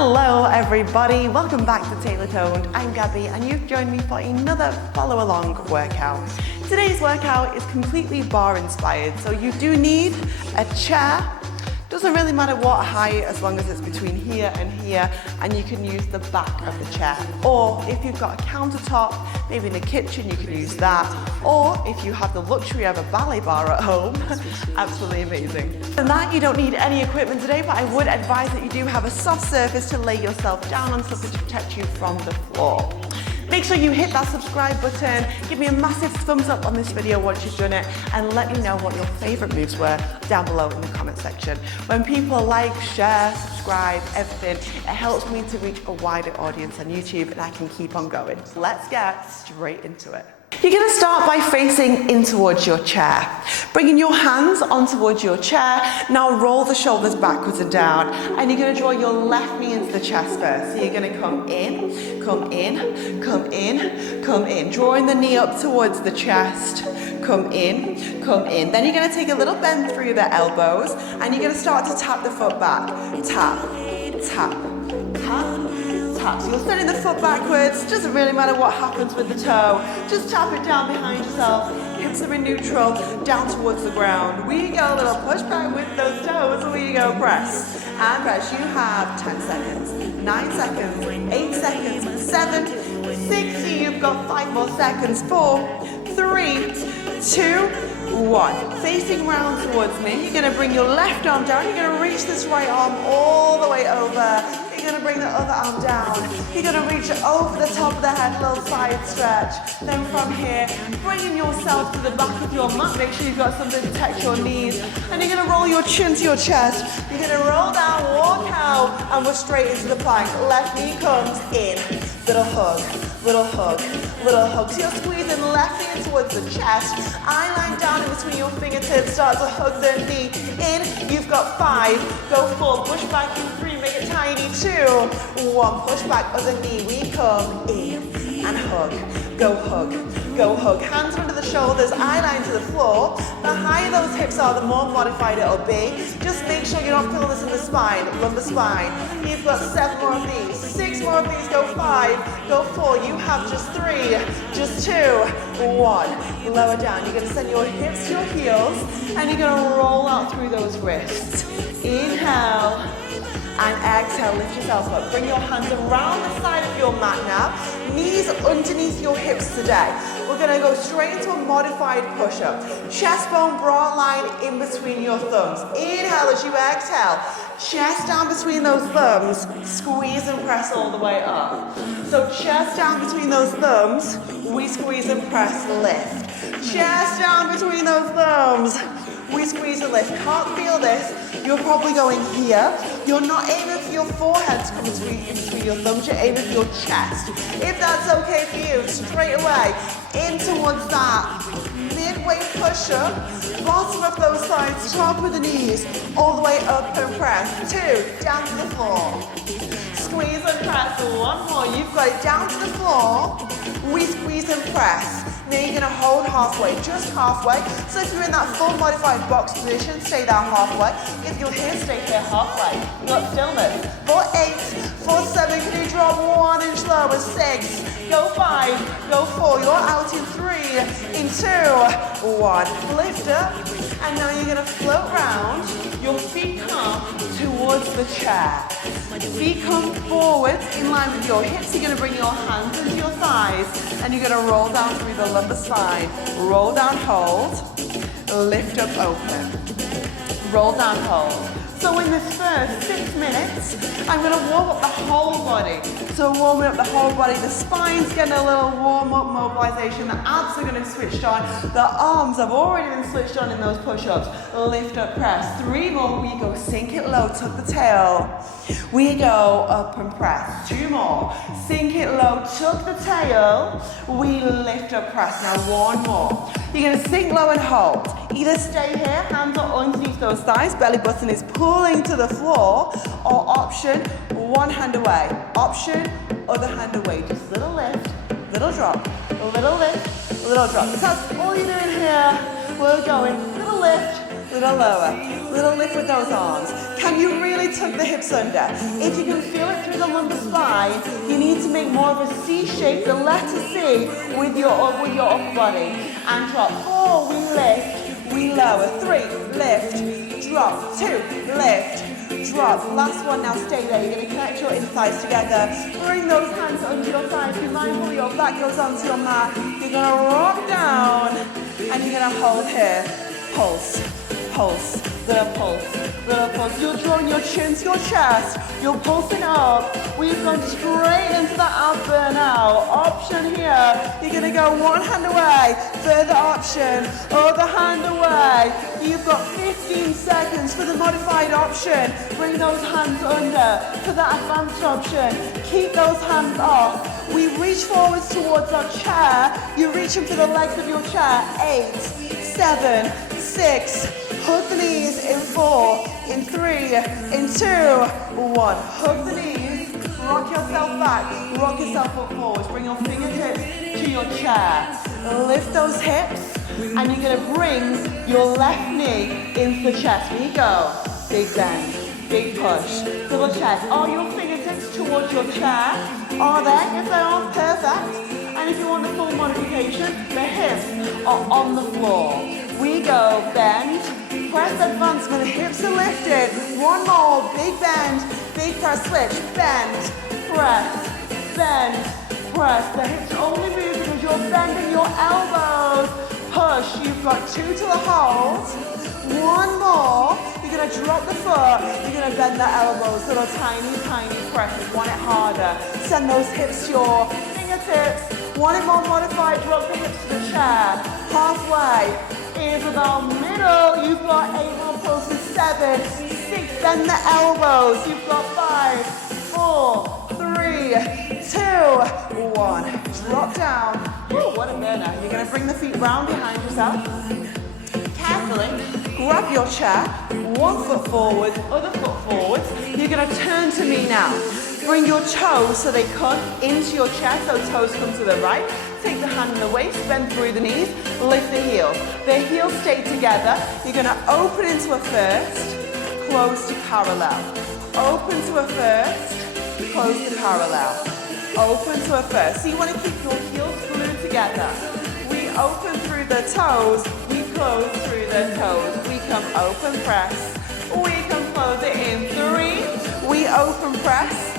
Hello everybody, welcome back to TaylorToned. I'm Gabby and you've joined me for another follow along workout. Today's workout is completely bar inspired, so you do need a chair. Doesn't really matter what height as long as it's between here and here, and you can use the back of the chair. Or if you've got a countertop, maybe in the kitchen, you can use that. Or if you have the luxury of a ballet bar at home, absolutely amazing. And that you don't need any equipment today, but I would advise that you do have a soft surface to lay yourself down on, something to protect you from the floor. Make sure you hit that subscribe button, give me a massive thumbs up on this video once you've done it, and let me know what your favorite moves were down below in the comment section. When people like, share, subscribe, everything, it helps me to reach a wider audience on YouTube and I can keep on going. Let's get straight into it. You're going to start by facing in towards your chair. Bringing your hands on towards your chair. Now roll the shoulders backwards and down. And you're going to draw your left knee into the chest first. So you're going to come in, come in, come in, come in. Drawing the knee up towards the chest. Come in, come in. Then you're going to take a little bend through the elbows. And you're going to start to tap the foot back. Tap, tap, tap. So you're sending the foot backwards, doesn't really matter what happens with the toe, just tap it down behind yourself, hips are in neutral, down towards the ground. We go, a little push back with those toes, we go, press, and press. You have 10 seconds, 9 seconds, 8 seconds, 7, 6, you've got 5 more seconds, 4, 3, 2, 1. Facing round towards me, you're going to bring your left arm down, you're going to reach this right arm all the way over. You're going to bring the other arm down. You're going to reach it over the top of the head, little side stretch. Then from here, bringing yourself to the back of your mat. Make sure you've got something to protect your knees. And you're going to roll your chin to your chest. You're going to roll down, walk out, and we're straight into the plank. Left knee comes in. Little hug, little hug, little hug. So you're squeezing left knee towards the chest. Eye line down in between your fingertips. Start to hug the knee in. You've got 5. Go 4. Push back in 3. Make it tiny. 2, 1. Push back other knee. We come in and hug. Go hug. Go hug. Hands under the shoulders. Eye line to the floor. The higher those hips are, the more modified it'll be. Just make sure you're not feeling this in the spine. Lumbar spine. You've got 7 more of these. 6 more of these. Go 5. Go 4. You have just 3. Just 2. 1. Lower down. You're going to send your hips to your heels. And you're going to roll out through those wrists. Inhale. And exhale, lift yourself up. Bring your hands around the side of your mat now. Knees underneath your hips today. We're going to go straight into a modified push-up. Chest bone, broad line in between your thumbs. Inhale as you exhale. Chest down between those thumbs. Squeeze and press all the way up. So chest down between those thumbs. We squeeze and press, lift. Chest down between those thumbs. We squeeze and lift. Can't feel this. You're probably going here. You're not aiming for your forehead to come in between your thumbs. You're aiming for your chest. If that's okay for you, straight away in towards that midway push-up. Bottom of those sides, top of the knees, all the way up and press. 2, down to the floor. Squeeze and press. 1 more. You've got it down to the floor. We squeeze and press. Now you're going to hold halfway, just halfway. So if you're in that full modified box position, stay there halfway. If you're here, stay here halfway. You've got stillness. For 8, for 7, can you drop 1 inch lower? 6, go 5, go 4. You're out in 3, in 2, 1. Lift up, and now you're going to float round. Your feet come towards the chair. Feet come forward in line with your hips. You're going to bring your hands into your thighs, and you're going to roll down through the lumbar spine. Roll down, hold. Lift up, open. Roll down, hold. So in this first 6 minutes, I'm going to warm up the whole body. So warming up the whole body, the spine's getting a little warm-up mobilization, the abs are going to switch on, the arms have already been switched on in those push-ups. Lift up, press. 3 more, we go sink it low, tuck the tail. We go up and press. 2 more, sink it low, tuck the tail. We lift up, press. Now 1 more. You're going to sink low and hold. Either stay here, hands are underneath those thighs, belly button is pulling to the floor, or option, 1 hand away. Option, other hand away. Just little lift, little drop, little lift, little drop. So that's all you're doing here. We're going little lift, little lower, little lift with those arms. Can you really really tuck the hips under. If you can feel it through the lumbar spine, you need to make more of a C shape, the letter C, with your upper body. And drop. 4, we lift, we lower. 3, lift, drop. 2, lift, drop. Last one, now stay there. You're going to connect your insides together. Bring those hands under your thighs. Be mindful your back goes onto your mat. You're going to rock down and you're going to hold here. Pulse, pulse, little pulse, little pulse. You're drawing your chin to your chest. You're pulsing up. We've gone straight into the ab burnout. Option here. You're going to go one hand away. Further option. Other hand away. You've got 15 seconds for the modified option. Bring those hands under for the advanced option. Keep those hands off. We reach forwards towards our chair. You're reaching for the legs of your chair. 8, 7, 6. Hug the knees in 4, in 3, in 2, 1. Hug the knees. Rock yourself back. Rock yourself up forwards. Bring your fingertips to your chair. Lift those hips. And you're going to bring your left knee into the chest. Here you go. Big bend, big push. Double chest. Are your fingertips towards your chair? Are they? If they are, perfect. And if you want the full modification, the hips are on the floor. We go bend, press advancement, hips are lifted. One more, big bend, big press switch. Bend, press, bend, press. The hips only move because you're bending your elbows. Push, you've got 2 to the hold. One more, you're going to drop the foot, you're going to bend the elbows, little tiny, tiny presses. Want it harder. Send those hips to your fingertips. Want it more modified, drop the hips to the chair. Halfway. Isabel, middle. You've got 8 more pulses. 7, 6. Bend the elbows. You've got 5, 4, 3, 2, 1. Drop down. Woo, what a burner. You're going to bring the feet round behind yourself. Carefully, grab your chair. 1 foot forward, other foot forward. You're going to turn to me now. Bring your toes so they come into your chest, so toes come to the right. Take the hand in the waist, bend through the knees, lift the heels. The heels stay together. You're going to open into a first, close to parallel. Open to a first, close to parallel. Open to a first. So you want to keep your heels glued together. We open through the toes, we close through the toes. We come open press, we come close it in 3, we open press.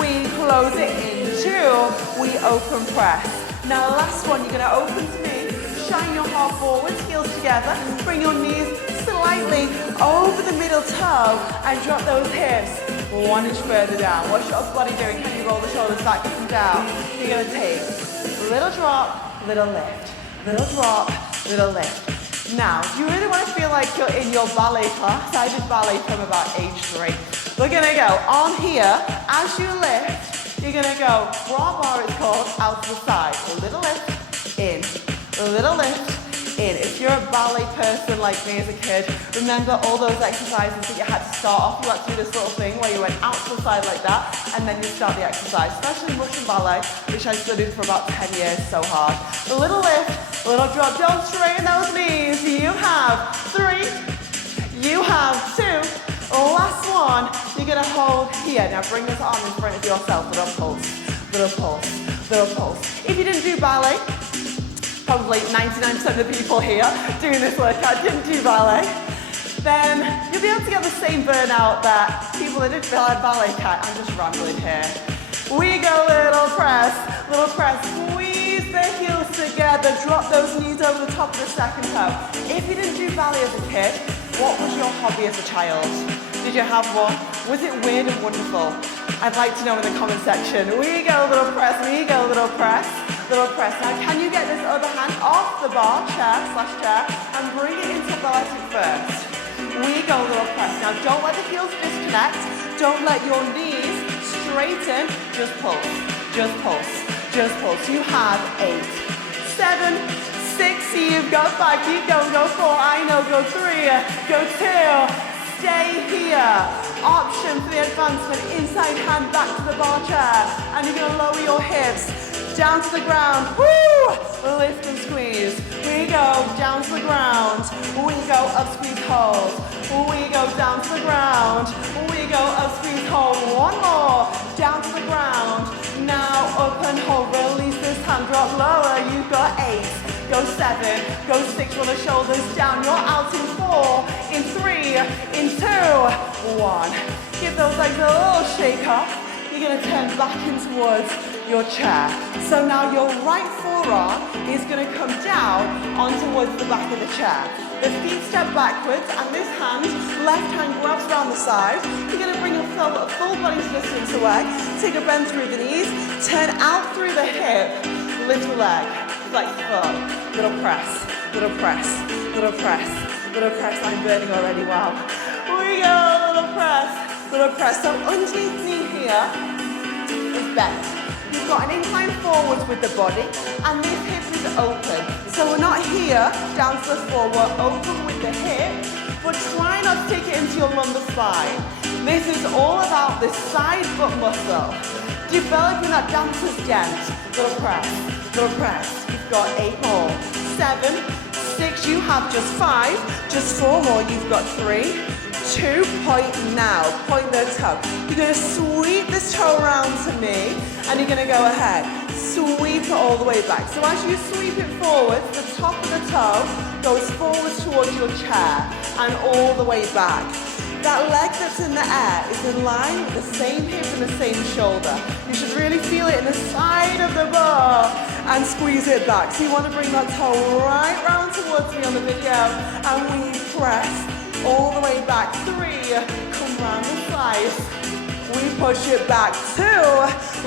We close it in 2, we open press. Now last one, you're going to open to me, shine your heart forwards, heels together, bring your knees slightly over the middle toe and drop those hips 1 inch further down. What's your upper body doing? Can you roll the shoulders back and down? You're going to take little drop, little lift, little drop, little lift. Now, you really want to feel like you're in your ballet class. I did ballet from about age 3. We're going to go on here. As you lift, you're going to go bra bar, it's called, out to the side. A little lift, in. A little lift, in. If you're a ballet person like me as a kid, remember all those exercises that you had to start off. You had to do this little thing where you went out to the side like that, and then you start the exercise. Especially Russian ballet, which I studied for about 10 years, so hard. A little lift, a little drop. Don't straighten those knees. You have 3, you have 2. Last one, you're going to hold here. Now bring this arm in front of yourself. Little pulse, little pulse, little pulse. If you didn't do ballet, probably 99% of the people here doing this workout didn't do ballet, then you'll be able to get the same burnout that people that did ballet can. I'm just rambling here. We go little press, squeeze the heels together, drop those knees over the top of the second toe. If you didn't do ballet as a kid, what was your hobby as a child? Did you have one? Was it weird and wonderful? I'd like to know in the comment section. We go little press, we go little press, little press. Now can you get this other hand off the bar, chair, and bring it into balletic first? We go little press. Now don't let the heels disconnect. Don't let your knees straighten. Just pulse, just pulse, just pulse. You have 8, 7, 6, you've got 5, keep going, go 4, I know, go 3, go 2, stay here. Option for the advancement, inside hand back to the bar chair, and you're going to lower your hips down to the ground. Woo! Lift and squeeze. We go down to the ground. We go up, squeeze, hold. We go down to the ground. We go 7, go 6, roll the shoulders down, you're out in 4, in 3, in 2, 1. Give those legs a little shake up. You're going to turn back in towards your chair. So now your right forearm is going to come down on towards the back of the chair. The feet step backwards and this hand, left hand grabs around the side. You're going to bring a full body distance away. Take a bend through the knees, turn out through the hip, lift the leg, flex the foot, little press, little press, little press, little press. I'm burning already, wow. Here we go, little press, little press. So underneath me here is bent. You've got an incline forwards with the body, and this hip is open. So we're not here, down to the floor, we're open with the hip, but try not to take it into your lumbar spine. This is all about this side butt muscle. Developing that dancer's dent. Little press, little press. You've got 8 more. 7, 6, you have just 5, just 4 more, you've got 3, 2, point now, point the toe. You're going to sweep this toe around to me, and you're going to go ahead. Sweep it all the way back. So as you sweep it forward, the top of the toe goes forward towards your chair, and all the way back. That leg that's in the air is in line with the same hip and the same shoulder. You should really feel it in the side of the bar and squeeze it back. So you want to bring that toe right round towards me on the video, and we press all the way back. 3, come round and slice. We push it back. 2,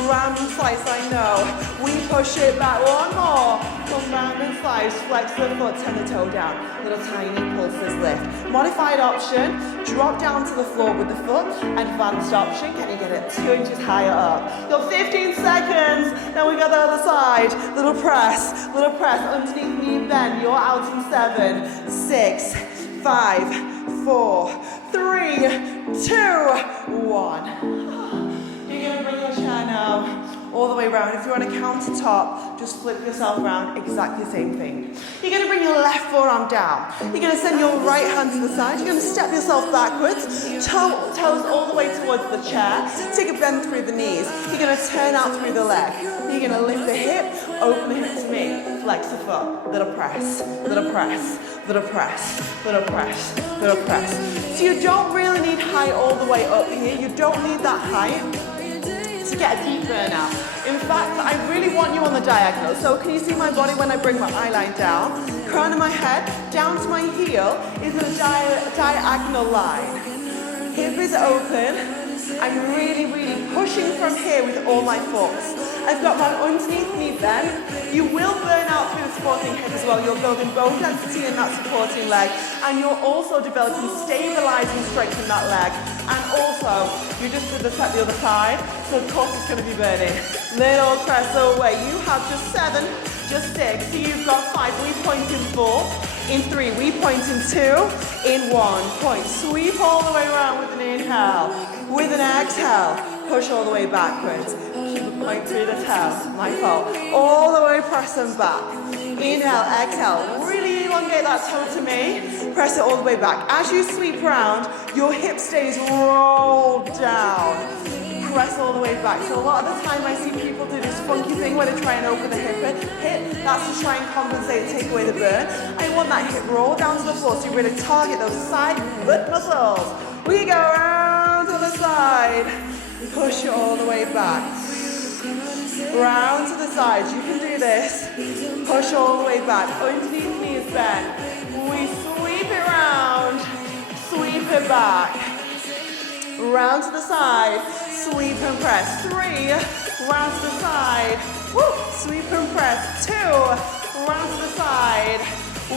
round and slice, I know. We push it back. 1 more. Come round and slice. Flex the foot, turn the toe down. Little tiny pulses lift. Modified option, drop down to the floor with the foot. Advanced option, can you get it 2 inches higher up? You're 15 seconds. Now we got the other side. Little press, underneath knee bend. You're out in 7, 6, 5, 4, 3, 2, 1. You're going to bring your chair now all the way around. If you're on a countertop, just flip yourself around, exactly the same thing. You're going to bring your left forearm down. You're going to send your right hand to the side. You're going to step yourself backwards, toes all the way towards the chair. Take a bend through the knees. You're going to turn out through the leg. You're going to lift the hip, open the hip to me, flex the foot, little press, little press, little press, little press, little press. So you don't really need height all the way up here. You don't need that height to get a deep burnout. In fact, I really want you on the diagonal. So can you see my body when I bring my eye line down? Crown of my head, down to my heel is a diagonal line. Hip is open. I'm really, really pushing from here with all my force. I've got my underneath knee bend. You will burn out through the supporting hip as well. You're building bone density in that supporting leg, and you're also developing stabilizing strength in that leg. And also, you just did this at the other side, so of course it's going to be burning. Little press away. You have just 7, just 6. So you've got 5. We point in 4, in 3. We point in 2, in 1. Point. Sweep all the way around with an inhale. With an exhale, push all the way backwards. Keep a point through the toe. My fault. All the way, press them back. Inhale, exhale. Really elongate that toe to me. Press it all the way back. As you sweep around, your hip stays rolled down. Press all the way back. So a lot of the time I see people do this funky thing where they try and open the hip. That's to try and compensate and take away the burn. I want that hip roll down to the floor so you really target those side butt muscles. We go around to the side. Push it all the way back. Round to the sides. You can do this. Push all the way back. Underneath knees bend. We sweep it round. Sweep it back. Round to the side. Sweep and press. 3. Round to the side. Woo. Sweep and press. 2. Round to the side.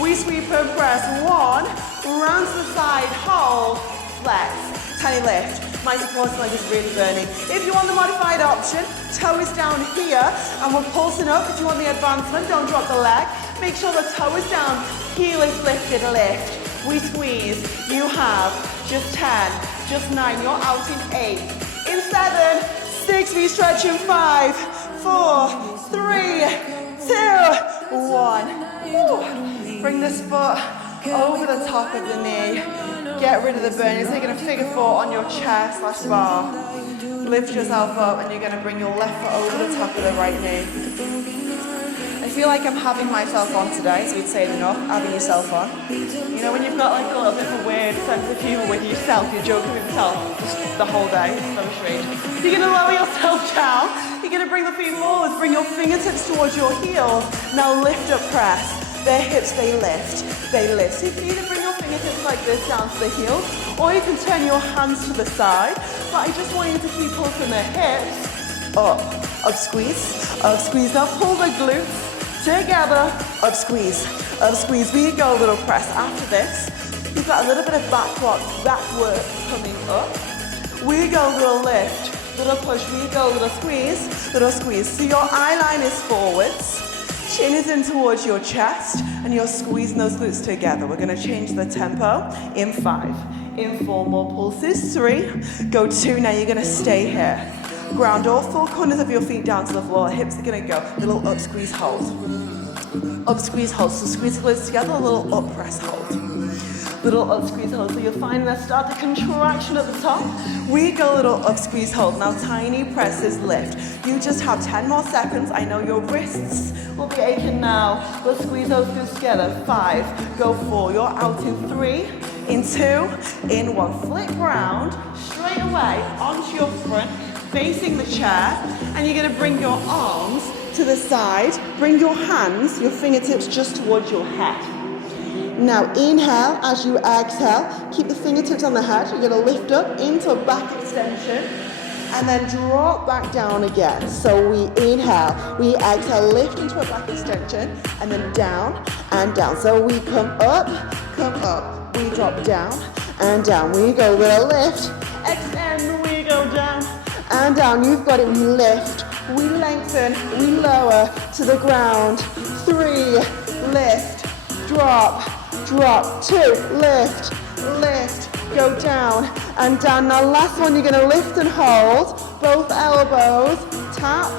We sweep and press. 1. Round to the side. Hold. Flex. Tiny lift. My supporting leg is really burning. If you want the modified option, toe is down here and we're pulsing up. If you want the advancement, don't drop the leg. Make sure the toe is down, heel is lifted, lift. We squeeze. You have just 10, just 9. You're out in 8. In 7, 6, we stretch in 5, 4, 3, 2, 1. Woo. Bring this foot over the top of the knee. Get rid of the burn. You're taking a figure 4 on your chair/bar. Lift yourself up and you're going to bring your left foot over the top of the right knee. I feel like I'm having myself on today, so we'd say it enough, having yourself on. You know when you've got like a little bit of a weird sense of humour with yourself, you're joking with yourself just the whole day, it's so strange. You're going to lower yourself down, you're going to bring the feet forwards, bring your fingertips towards your heels, now lift up, press. Their hips, they lift. So you can either bring your fingertips like this down to the heels, or you can turn your hands to the side, but I just want you to keep pulsing the hips. Up squeeze, now pull the glutes together, up squeeze, we go, little press. After this, you've got a little bit of back work coming up, we go, little lift, little push, we go, little squeeze, so your eye line is forwards, chin is in towards your chest, and you're squeezing those glutes together. We're going to change the tempo in 5, in 4 more pulses, 3, go 2, now you're going to stay here. Ground all 4 corners of your feet down to the floor. Hips are going to go. Little up, squeeze, hold. Up, squeeze, hold. So squeeze the glutes together. A little up, press, hold. Little up, squeeze, hold. So you'll find that start the contraction at the top. We go little up, squeeze, hold. Now tiny presses, lift. You just have 10 more seconds. I know your wrists will be aching now. Let's squeeze those glutes together. 5, go 4. You're out in 3, in 2, in 1. Flip round, straight away onto your front, facing the chair, and you're going to bring your arms to the side, bring your hands, your fingertips just towards your head. Now inhale, as you exhale, keep the fingertips on the head, you're going to lift up into a back extension, and then drop back down again. So we inhale, we exhale, lift into a back extension, and then down and down. So we come up, we drop down and down. We go, little lift, extend, we go down, and down. You've got it. We lift, we lengthen, we lower to the ground. 3, lift, drop, 2, lift, go down and down. Now last one, you're going to lift and hold. Both elbows, tap,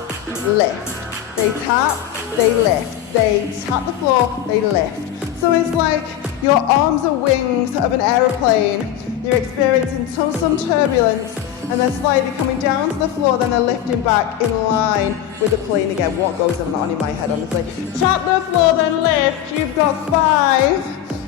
lift. They tap, they lift. They tap the floor, they lift. So it's like your arms are wings of an aeroplane. You're experiencing some turbulence, and they're slightly coming down to the floor, then they're lifting back in line with the plane again. What goes on in my head, honestly. Tap the floor, then lift. You've got 5.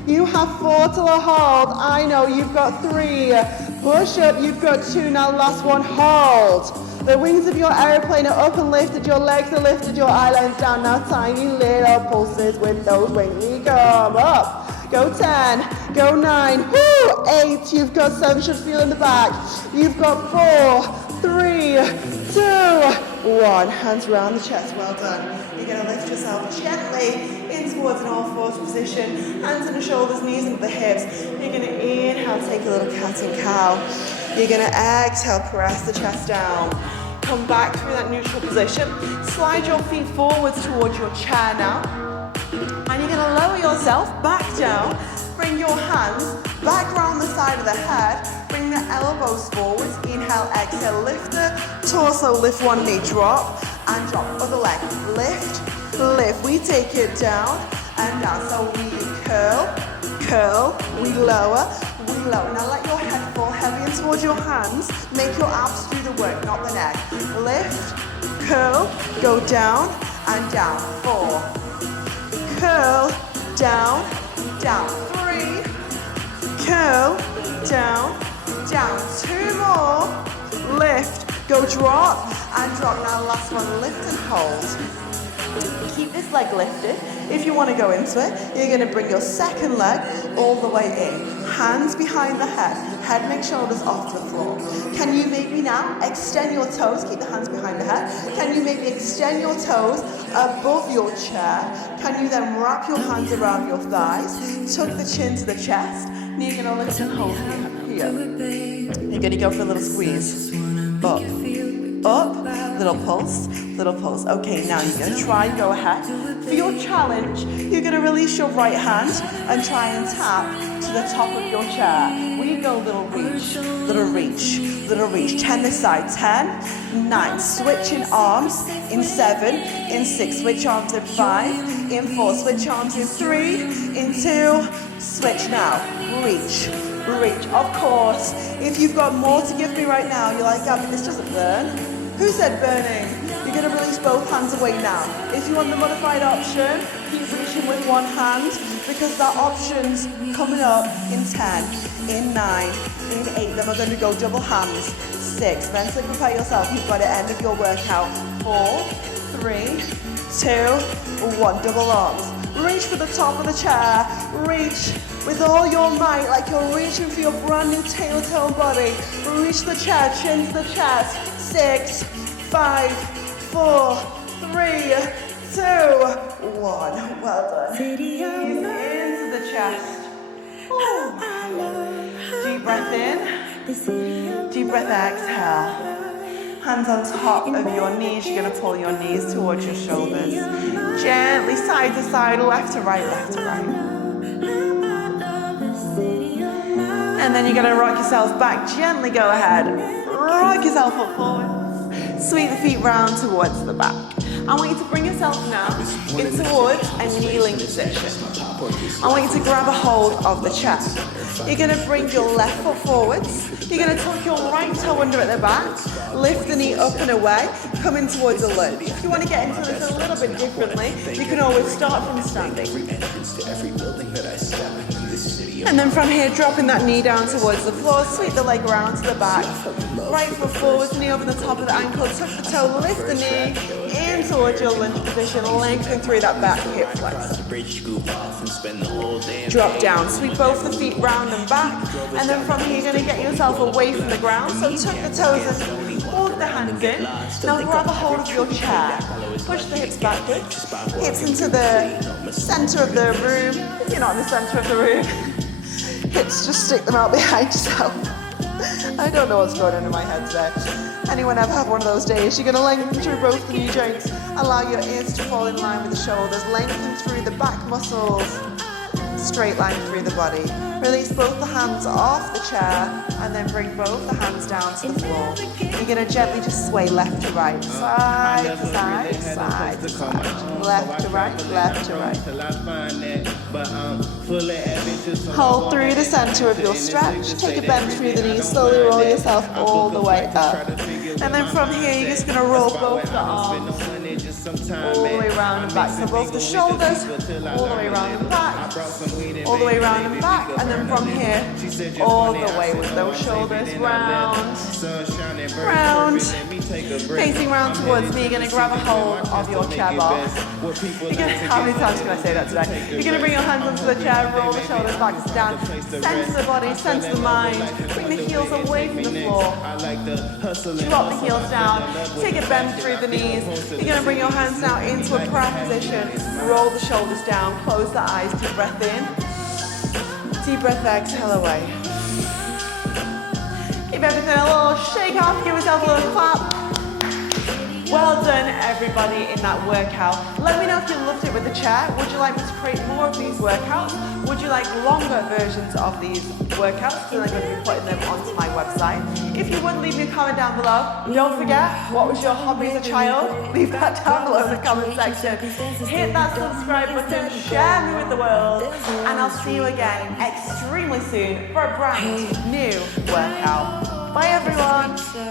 You have 4 till a hold. I know, you've got 3. Push up, you've got 2. Now last one, hold. The wings of your airplane are up and lifted. Your legs are lifted, your eye line's down. Now tiny little pulses with those wings. We come up. Go 10, go 9, woo, 8, you've got 7, should feel in the back. You've got 4, 3, 2, 1. Hands around the chest, well done. You're going to lift yourself gently in towards an all-fours position. Hands on the shoulders, knees into the hips. You're going to inhale, take a little cat and cow. You're going to exhale, press the chest down. Come back through that neutral position. Slide your feet forwards towards your chair now. And you're going to lower yourself back down, bring your hands back around the side of the head, bring the elbows forwards, inhale, exhale, lift the torso, lift one knee, drop, and drop, other leg, lift, we take it down, and down, so we curl, we lower, now let your head fall heavy in towards your hands, make your abs do the work, not the neck, lift, curl, go down, and down, 4, curl, down, 3, curl, down, 2 more, lift, go drop, and drop. Now last one, lift and hold. Keep this leg lifted. If you want to go into it, you're going to bring your second leg all the way in. Hands behind the head neck, shoulders off the floor. Can you maybe now extend your toes, keep the hands behind the head. Can you maybe extend your toes above your chair? Can you then wrap your hands around your thighs, tuck the chin to the chest, and you're going to lift and hold here. You're going to go for a little squeeze. Up, little pulse. Okay, now you're going to try and go ahead. For your challenge, you're going to release your right hand and try and tap to the top of your chair. We go little reach. 10 this side, 10, 9, switching arms, in 7, in 6, switch arms in 5, in 4, switch arms in 3, in 2, switch now, reach. Of course, if you've got more to give me right now, you're like, yeah, but this doesn't burn. Who said burning? You're going to release both hands away now. If you want the modified option, keep reaching with one hand because that option's coming up in 10, in 9, in 8. Then we're going to go double hands. 6. Mentally prepare yourself. You've got to end of your workout. 4, 3, 2, 1. Double arms. Reach for the top of the chair. Reach with all your might, like you're reaching for your brand new TaylorToned body. Reach the chair, chin to the chest. 6, 5, 4, 3, 2, 1. Well done. Knees into the chest. Deep breath in. Deep breath exhale. Hands on top of your knees. You're going to pull your knees towards your shoulders. Gently side to side, left to right, left to right. And then you're going to rock yourself back. Gently go ahead. Rock yourself up forward. Sweep the feet round towards the back. I want you to bring yourself now in towards a kneeling position. I want you to grab a hold of the chest. You're going to bring your left foot forwards. You're going to tuck your right toe under at the back. Lift the knee up and away. Come in towards a lunge. If you want to get into this a little bit differently, you can always start from standing. And then from here, dropping that knee down towards the floor. Sweep the leg around to the back. Right foot forwards, knee over the top of the ankle. Tuck the toe, lift the knee in towards your lunge position. Lengthen through that back hip flexor. Drop down. Sweep both the feet round and back. And then from here, you're going to get yourself away from the ground. So tuck the toes in. Walk the hands in. Now grab a hold of your chair. Push the hips backwards. Hips into the center of the room. If you're not in the center of the room, hips, just stick them out behind yourself. I don't know what's going on in my head today. Anyone ever have one of those days? You're going to lengthen through both the knee joints. Allow your ears to fall in line with the shoulders. Lengthen through the back muscles. Straight line through the body. Release both the hands off the chair and then bring both the hands down to the floor. You're going to gently just sway left to right, side to side, side to side, left to right, left to right. Hold through the center of your stretch. Take a bend through the knees. Slowly roll yourself all the way up. And then from here, you're just going to roll both the arms all the way around and back. So both the shoulders, all the way around and back, all the way around and back. And then from here, all the way with those shoulders round, round. Facing round towards me, you're going to grab a hold of your chair bar. How many times can I say that today? You're going to bring your hands onto the chair, roll the shoulders back and down. Sense the body, sense the mind. Bring the heels away from the floor. Drop the heels down. Take a bend through the knees. You're going to bring your hands now into a prayer position. Roll the shoulders down. Close the eyes. Deep breath in. Deep breath exhale away. Give everything a little shake off. Give yourself a little clap. Well done, everybody, in that workout. Let me know if you loved it with the chair. Would you like me to create more of these workouts? Would you like longer versions of these workouts? Because I'm going to be putting them onto my website. If you would, leave me a comment down below. Don't forget, what was your hobby as a child? Leave that down below in the comment section. Hit that subscribe button, share me with the world, and I'll see you again extremely soon for a brand new workout. Bye, everyone.